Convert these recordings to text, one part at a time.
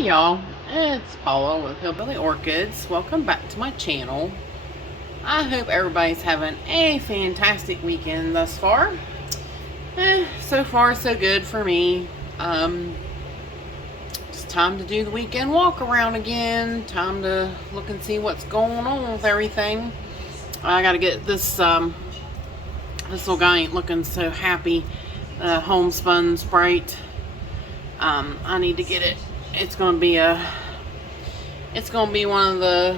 Hey y'all, it's Paula with Hillbilly Orchids. Welcome back to my channel. I hope everybody's having a fantastic weekend thus far. So far so good for me. It's time to do the weekend walk around again. Time to look and see what's going on with everything. I gotta get this, this little guy ain't looking so happy. Homespun Sprite. I need to get it. It's gonna be one of the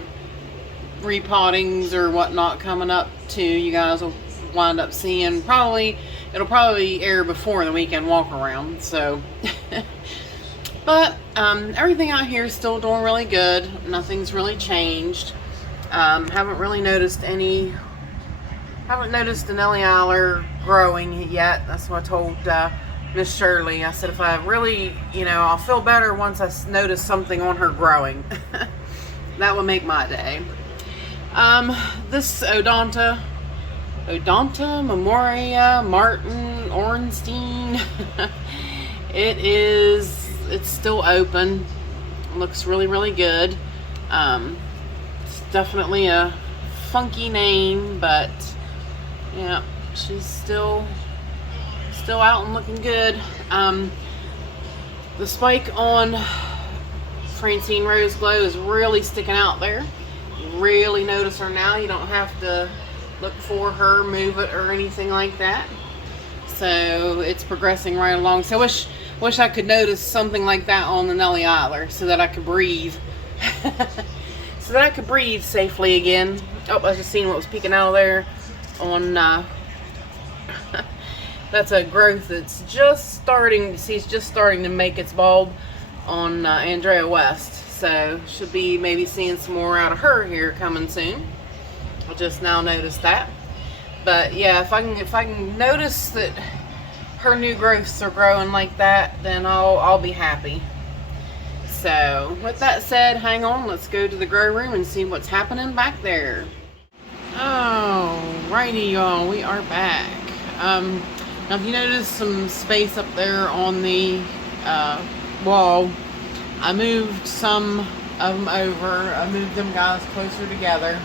repottings or whatnot coming up too. You guys will wind up seeing. It'll probably air before the weekend walk around. So, but everything out here is still doing really good. Nothing's really changed. Haven't noticed an Ellie Aller growing yet. That's what I told Miss Shirley. I said if I really, I'll feel better once I notice something on her growing. That would make my day. This Odonta Memoria Martin Ornstein. It's still open. Looks really good. It's definitely a funky name, but yeah, she's still out and looking good. The spike on Francine Rose Glow is really sticking out there. Really notice her now. You don't have to look for her, move it, or anything like that. So it's progressing right along. So wish I could notice something like that on the Nellie Eiler so that I could breathe. So that I could breathe safely again. Oh, I was just seeing what was peeking out of there on that's a growth that's just starting. She's just starting to make its bulb on Andrea West. So should be maybe seeing some more out of her here coming soon. I just now noticed that. But yeah, if I can notice that her new growths are growing like that, then I'll be happy. So with that said, hang on, let's go to the grow room and see what's happening back there. Alrighty y'all, we are back. Now if you notice some space up there on the wall, I moved some of them over. I moved them guys closer together.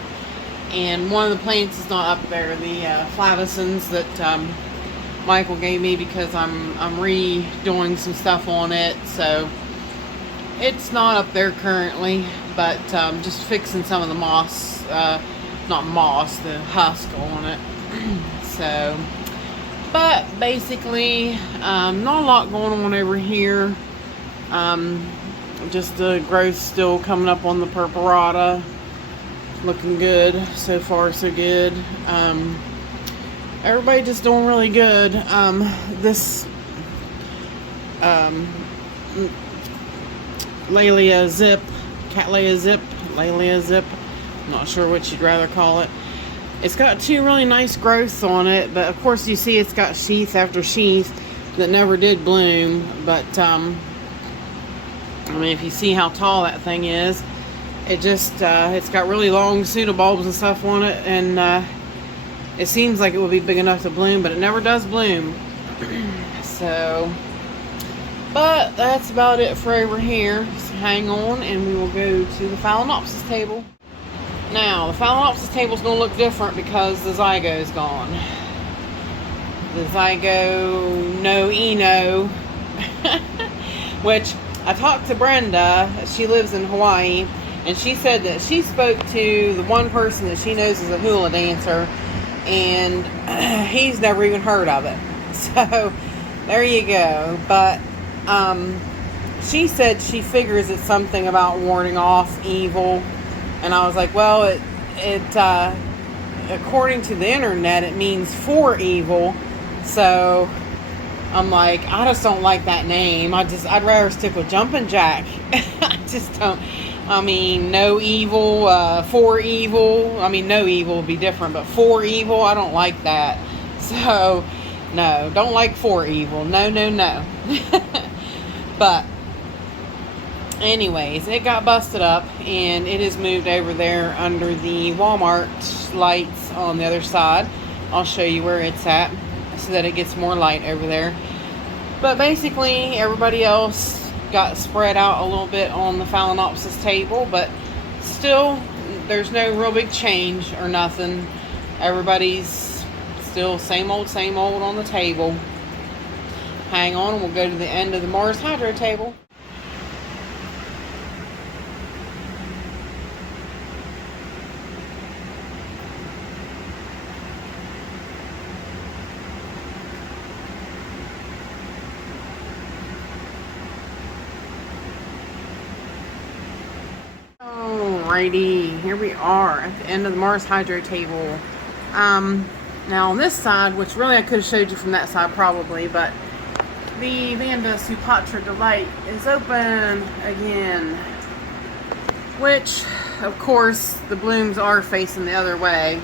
And one of the plants is not up there, the Flavicins that Michael gave me because I'm redoing some stuff on it. So it's not up there currently, but just fixing some of the moss, not moss, the husk on it. So, but basically, not a lot going on over here. Just the growth still coming up on the Purpurata. Looking good. So far, so good. Everybody just doing really good. This Cattleya Zip, not sure what you'd rather call it. It's got two really nice growths on it, but of course you see it's got sheath after sheath that never did bloom. But I mean, if you see how tall that thing is, it just it's got really long pseudobulbs and stuff on it, and it seems like it would be big enough to bloom, but it never does bloom. So, but that's about it for over here. So hang on, and we will go to the Phalaenopsis table. Now, the Phalaenopsis table is going to look different because the Zygo is gone. The Zygo no Eno, which I talked to Brenda. She lives in Hawaii, and she said that she spoke to the one person that she knows is a hula dancer, and he's never even heard of it. So there you go. But she said she figures it's something about warding off evil. And I was like, well, it according to the internet, it means for evil. So I'm like, I just don't like that name. I'd rather stick with Jumpin' Jack. I just don't. I mean, no evil, for evil. I mean, no evil would be different, but for evil, I don't like that. So, no, don't like for evil. No. But anyways, it got busted up, and it is moved over there under the Walmart lights on the other side. I'll show you where it's at so that it gets more light over there. But basically, everybody else got spread out a little bit on the Phalaenopsis table, but still, there's no real big change or nothing. Everybody's still same old on the table. Hang on, and we'll go to the end of the Mars Hydro table. Alrighty, here we are at the end of the Mars Hydro table. Now on this side, which really I could have showed you from that side probably, but the Vanda Supatra Delight is open again, which of course the blooms are facing the other way.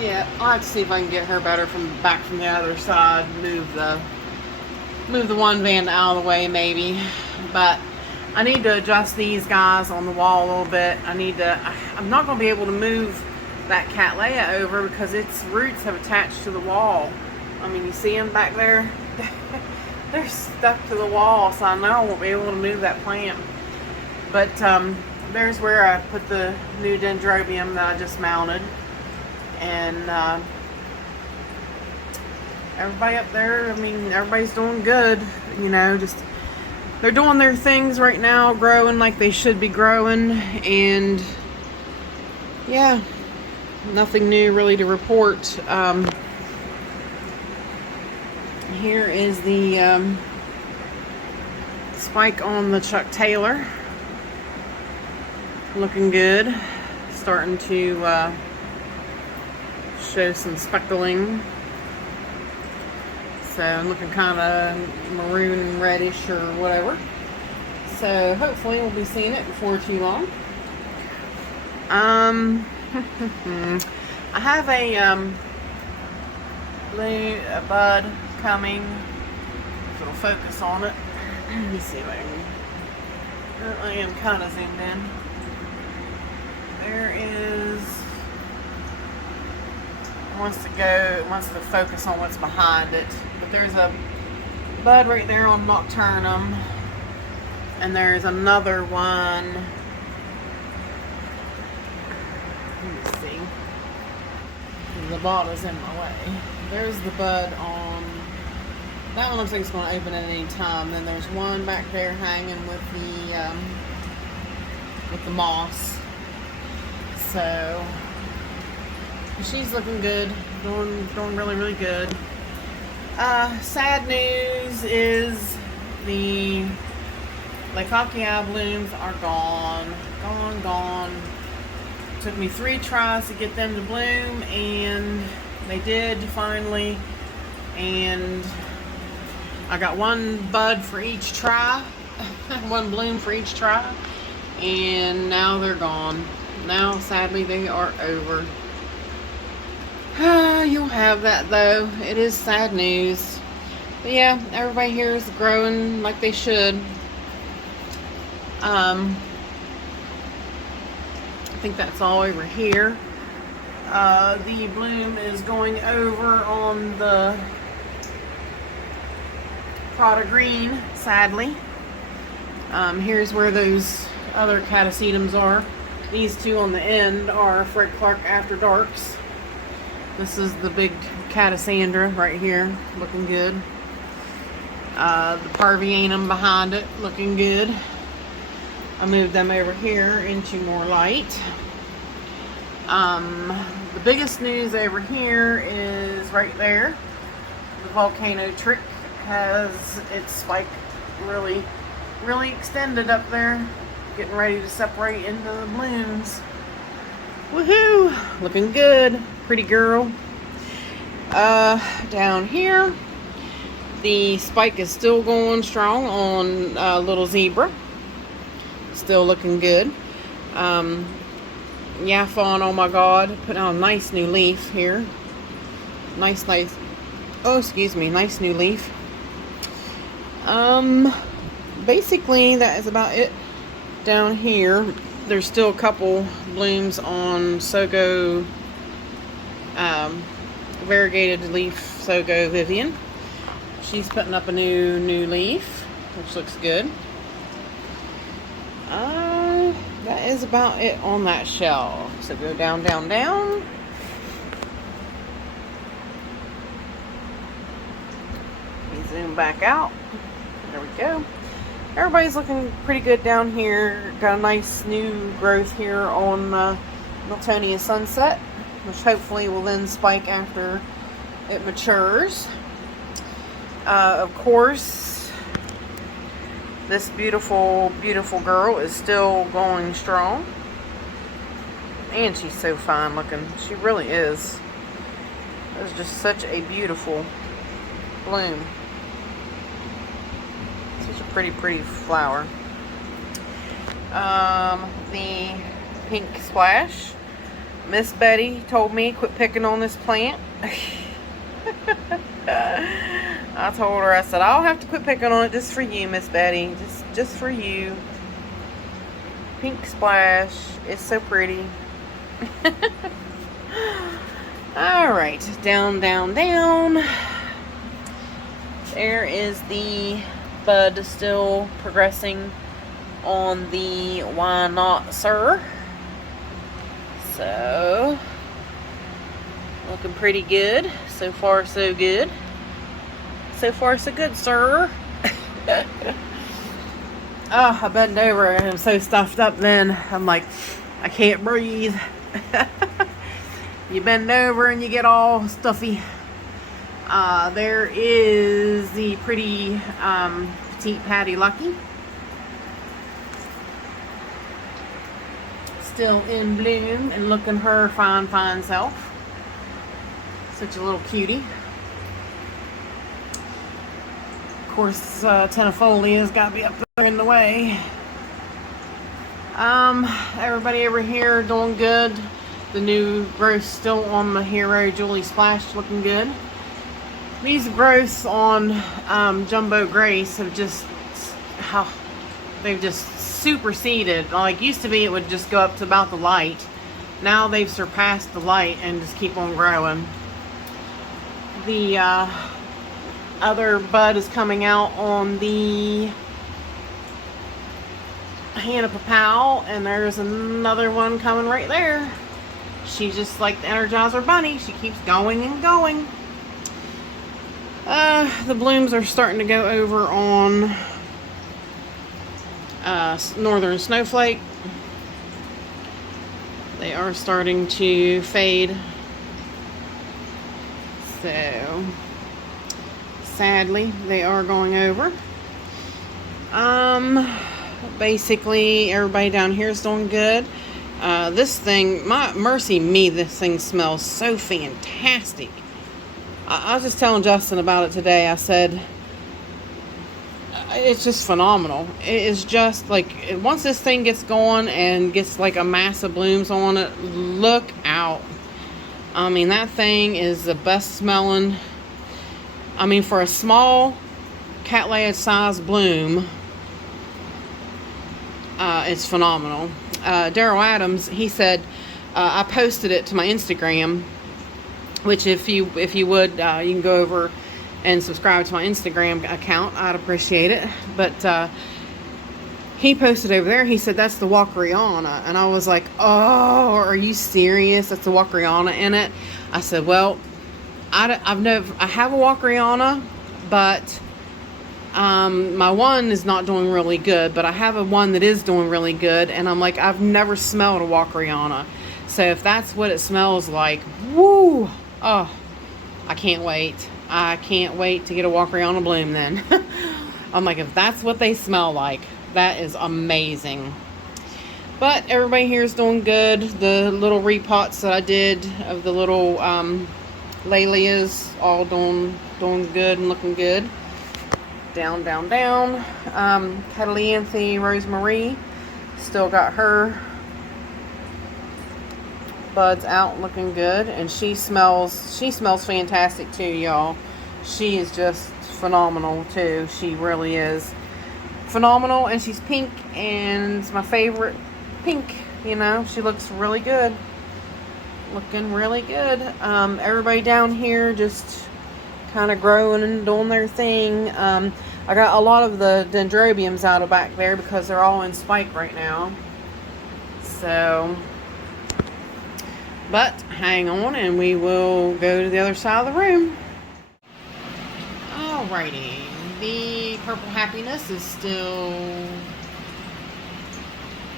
Yeah, I'll have to see if I can get her better back from the other side. Move the one Vanda out of the way maybe, but I need to adjust these guys on the wall a little bit. I'm not going to be able to move that Cattleya over because its roots have attached to the wall. I mean, you see them back there? They're stuck to the wall, so I know I won't be able to move that plant. But there's where I put the new dendrobium that I just mounted. And everybody up there, I mean, everybody's doing good, you know, just they're doing their things right now, growing like they should be growing, and yeah, nothing new really to report. Here is the spike on the Chuck Taylor, looking good, starting to show some speckling. So I'm looking kind of maroon and reddish or whatever. So hopefully we'll be seeing it before too long. I have a bud coming. If it'll focus on it. Let me see if I can. I am kind of zoomed in. There is. It wants to focus on what's behind it. But there's a bud right there on Nocturnum. And there's another one. Let me see. The bottle's in my way. There's the bud on. That one looks like it's going to open at any time. Then there's one back there hanging with the moss. So she's looking good, doing really good. Sad news is the Lecoqui blooms are gone. Took me 3 tries to get them to bloom, and they did finally. And I got 1 bud for each try, 1 bloom for each try, and now they're gone. Now, sadly, they are over. You'll have that though. It is sad news. But yeah, everybody here is growing like they should. I think that's all over here. The bloom is going over on the Prada Green, sadly. Here's where those other catasetums are. These 2 on the end are Fred Clark After Darks. This is the big Catasandra right here, looking good. The Parvianum behind it, looking good. I moved them over here into more light. The biggest news over here is right there. The Volcano Trick has its spike really extended up there, getting ready to separate into the blooms. Woohoo! Looking good. Pretty girl. Down here, the spike is still going strong on Little Zebra. Still looking good. Yaphon, oh my god, put out a nice new leaf here. Nice, oh, excuse me, nice new leaf. Basically, that is about it down here. There's still a couple blooms on Sogo variegated leaf Sogo Vivian. She's putting up a new leaf, which looks good. That is about it on that shelf. So go down, down, down. We zoom back out. There we go. Everybody's looking pretty good down here. Got a nice new growth here on Miltonia Sunset, which hopefully will then spike after it matures. Of course, this beautiful, beautiful girl is still going strong. And she's so fine looking. She really is. It's just such a beautiful bloom. Such a pretty, pretty flower. The pink splash. Miss Betty told me quit picking on this plant. I told her, I said, I'll have to quit picking on it just for you, Miss Betty. Just for you. Pink splash. It's so pretty. Alright. Down, down, down. There is the bud still progressing on the Why Not Sir. So, looking pretty good. So far, so good. So far, so good, sir. Oh, I bend over and I'm so stuffed up then. I'm like, I can't breathe. You bend over and you get all stuffy. There is the pretty petite Patty Lucky. Still in bloom and looking her fine, fine self. Such a little cutie. Of course, Tenafolia's got to be up there in the way. Everybody over here doing good. The new growth still on my hero Julie Splash, looking good. These growths on Jumbo Grace have just they've just superseded. Like, used to be it would just go up to about the light. Now they've surpassed the light and just keep on growing. The other bud is coming out on the Hannah Papal, and there's another one coming right there. She's just like the Energizer Bunny. She keeps going and going. The blooms are starting to go over on Northern Snowflake. They are starting to fade. So, sadly, they are going over. Basically, everybody down here is doing good. This thing, mercy me, this thing smells so fantastic. I was just telling Justin about it today. I said, it's just phenomenal. It is just like, once this thing gets going and gets like a mass of blooms on it, look out. I mean, that thing is the best smelling. I mean, for a small cattleya size bloom, it's phenomenal. Daryl Adams, he said, I posted it to my Instagram, which if you would, you can go over and subscribe to my Instagram account. I'd appreciate it. But he posted over there, he said, that's the Walkeriana. And I was like, oh, are you serious? That's the Walkeriana in it? I said, well, I have a Walkeriana, but my one is not doing really good, but I have a one that is doing really good. And I'm like, I've never smelled a Walkeriana. So if that's what it smells like, woo, oh, I can't wait. I can't wait to get a Walkeriana bloom then. I'm like, if that's what they smell like, that is amazing. But everybody here is doing good. The little repots that I did of the little Lalias, all doing good and looking good. Down, down, down. Catalanthe Rosemarie, still got her buds out, looking good, and she smells fantastic too, y'all. She is just phenomenal too. She really is phenomenal, and she's pink, and it's my favorite pink. You know, she looks really good. looking really good. Everybody down here just kind of growing and doing their thing. I got a lot of the dendrobiums out of back there because they're all in spike right now. So, but hang on and we will go to the other side of the room. Alrighty, the purple happiness is still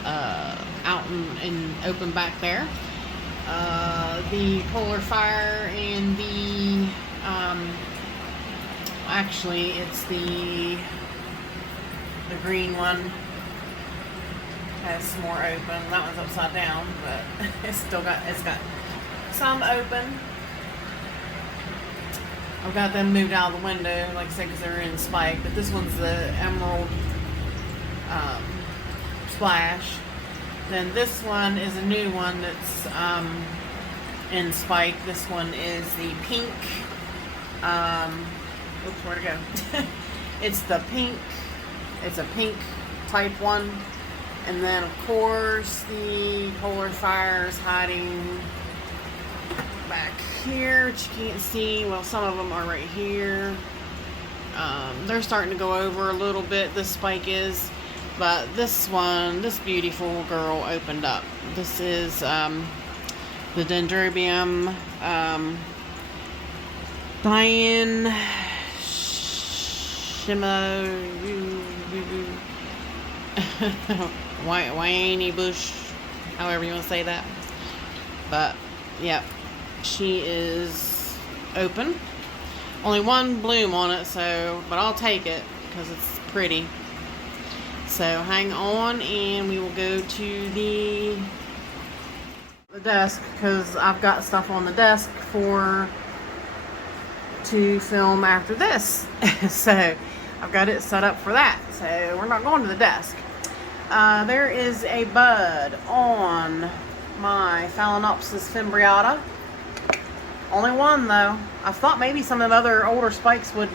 out and open back there. The polar fire and the actually it's the green one has some more open. That one's upside down, but it's got some open. I've got them moved out of the window, like I said, because they're in spike. But this one's the emerald splash. Then this one is a new one that's in spike. This one is the pink. Oops, where'd it go? It's the pink. It's a pink type one. And then, of course, the polar fire is hiding back here, which you can't see. Well, some of them are right here. They're starting to go over a little bit, this spike is. But this one, this beautiful girl opened up. This is the Dendrobium Diane Shima Whiny Bush, however you want to say that. But, yeah, she is open. Only one bloom on it, so, but I'll take it because it's pretty. So hang on and we will go to the desk because I've got stuff on the desk to film after this. So I've got it set up for that. So we're not going to the desk. There is a bud on my Phalaenopsis fimbriata. Only one though. I thought maybe some of the other older spikes would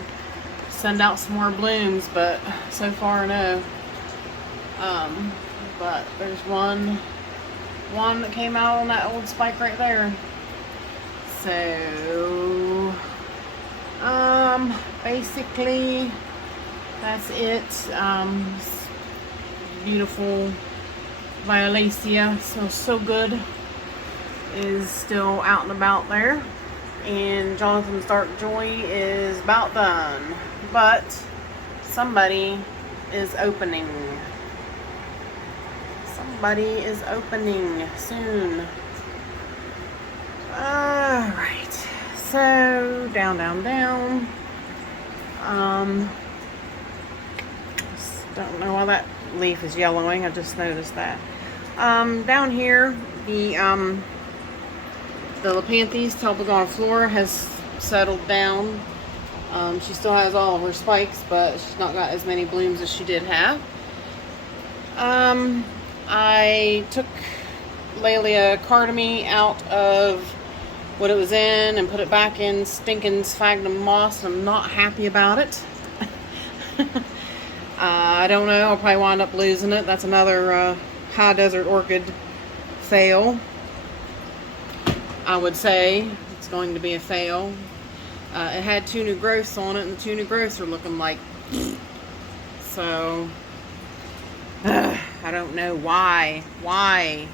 send out some more blooms, but so far no. But there's one that came out on that old spike right there. So, basically, that's it. Beautiful Violacea, so good, is still out and about there. And Jonathan's Dark Joy is about done. But somebody is opening. Somebody is opening soon. Alright. So, down. Don't know why that leaf is yellowing. I just noticed that. Down here, the Lepanthes telpigona has settled down. She still has all of her spikes, but she's not got as many blooms as she did have. I took Laelia cardami out of what it was in and put it back in stinking sphagnum moss. I'm not happy about it. I don't know. I'll probably wind up losing it. That's another high desert orchid fail. I would say it's going to be a fail. It had 2 new growths on it, and the 2 new growths are looking like so. I don't know why. I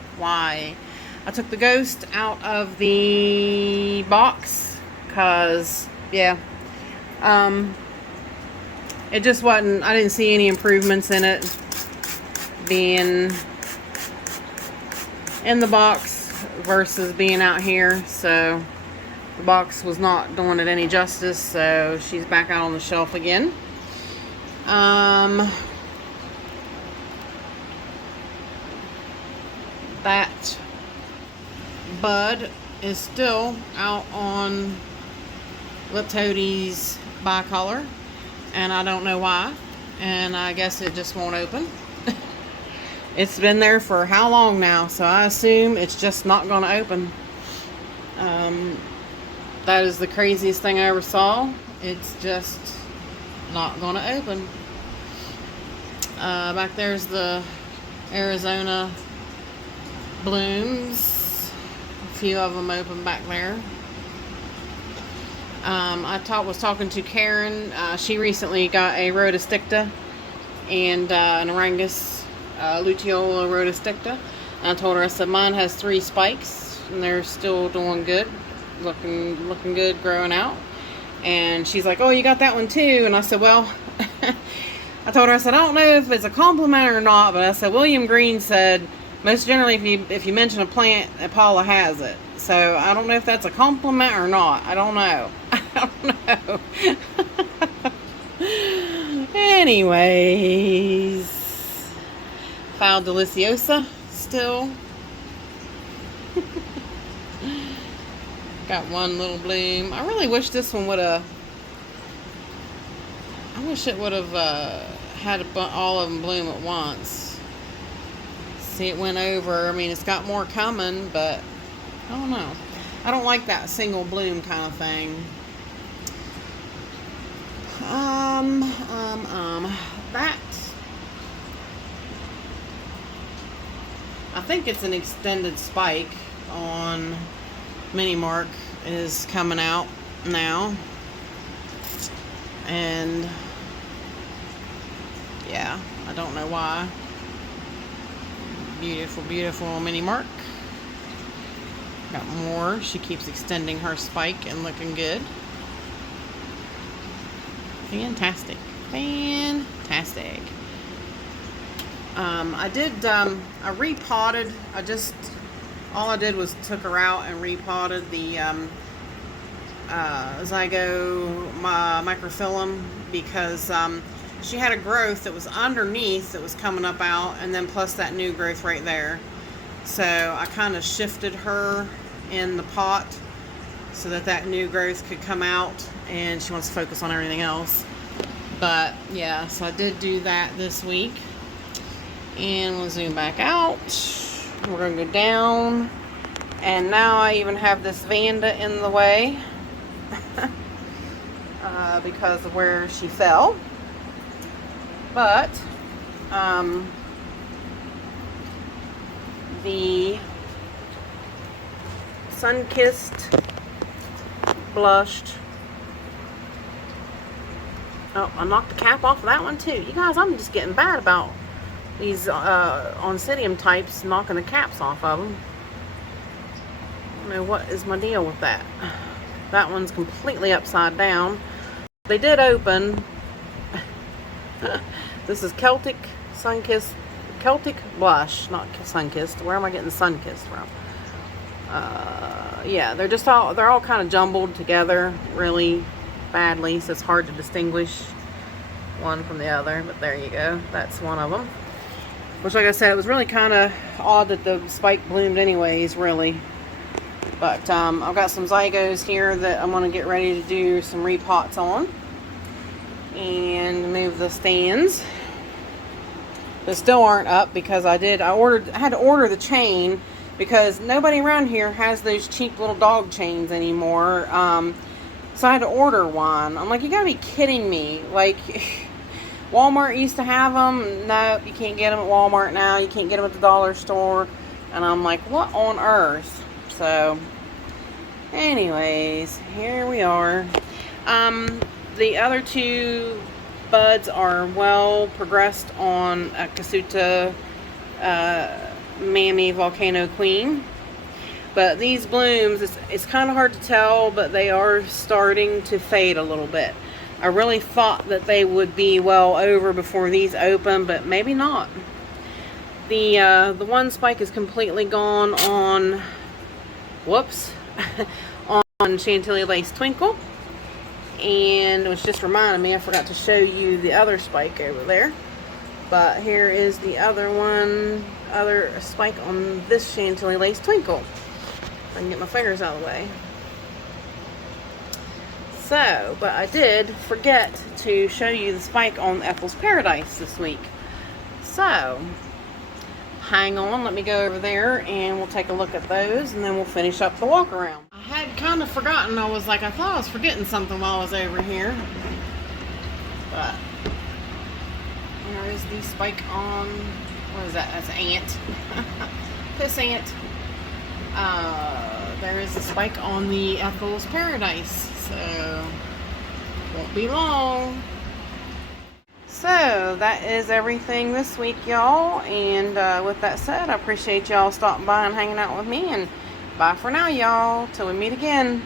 took the ghost out of the box because, yeah, it just wasn't, I didn't see any improvements in it being in the box versus being out here. So the box was not doing it any justice, so she's back out on the shelf again. That bud is still out on Liptotes bicolor, and I don't know why, and I guess it just won't open. It's been there for how long now, so I assume it's just not going to open. That is the craziest thing I ever saw. It's just not going to open. Back there's the Arizona blooms. A few of them open back there. I was talking to Karen. She recently got a rhodosticta and an Orangus luteola rhodosticta. I told her, I said, mine has 3 spikes and they're still doing good, looking good, growing out. And she's like, oh, you got that one too? And I said, well, I told her, I said, I don't know if it's a compliment or not, but I said, William Green said, most generally if you mention a plant, Paula has it. So I don't know if that's a compliment or not. I don't know. I don't know. Anyways, File Deliciosa still. Got one little bloom. I really wish this one would have. I wish it would have had all of them bloom at once. See, it went over. I mean, it's got more coming, but I don't know. I don't like that single bloom kind of thing. That. I think it's an extended spike on Mini Mark is coming out now. And yeah, I don't know why. Beautiful, beautiful Mini Mark. Got more. She keeps extending her spike and looking good. Fantastic. Fantastic. I did, I repotted. All I did was took her out and repotted the Zygo microphyllum because she had a growth that was underneath that was coming up out, and then plus that new growth right there. So I kind of shifted her in the pot so that new growth could come out, and she wants to focus on everything else. But yeah, so I did do that this week. And we'll zoom back out. We're going to go down. And now I even have this Vanda in the way because of where she fell. But the sun-kissed, blushed. Oh, I knocked the cap off of that one too. You guys, I'm just getting bad about these oncidium types, knocking the caps off of them. I don't know what is my deal with that. That one's completely upside down. They did open. This is Celtic Sun-Kissed, Celtic Blush, not Sun-Kissed. Where am I getting Sun-Kissed from? Yeah, they're all kind of jumbled together really badly, so it's hard to distinguish one from the other. But there you go. That's one of them. Which, like I said, it was really kind of odd that the spike bloomed anyways, really. But I've got some zygos here that I'm going to get ready to do some repots on. And move the stands. They still aren't up because I had to order the chain because nobody around here has those cheap little dog chains anymore. So I had to order one. I'm like, you gotta be kidding me. Like, Walmart used to have them. No, you can't get them at Walmart now. You can't get them at the dollar store. And I'm like, what on earth? So, anyways, here we are. The other two buds are well progressed on Casuta Mammy Volcano Queen. But these blooms, it's kind of hard to tell, but they are starting to fade a little bit. I really thought that they would be well over before these open, but maybe not. The one spike is completely gone on, whoops, on Chantilly Lace Twinkle. And it was just reminding me, I forgot to show you the other spike over there. But here is the other spike on this Chantilly Lace Twinkle. I can get my fingers out of the way. So, but I did forget to show you the spike on Ethel's Paradise this week. So, hang on, let me go over there and we'll take a look at those and then we'll finish up the walk around. I had kind of forgotten, I thought I was forgetting something while I was over here. But, there is the spike on, what is that? That's an ant. This ant. there is a spike on the Ethel's Paradise, so won't be long. So that is everything this week, y'all, and with that said, I appreciate y'all stopping by and hanging out with me, and bye for now, y'all, till we meet again.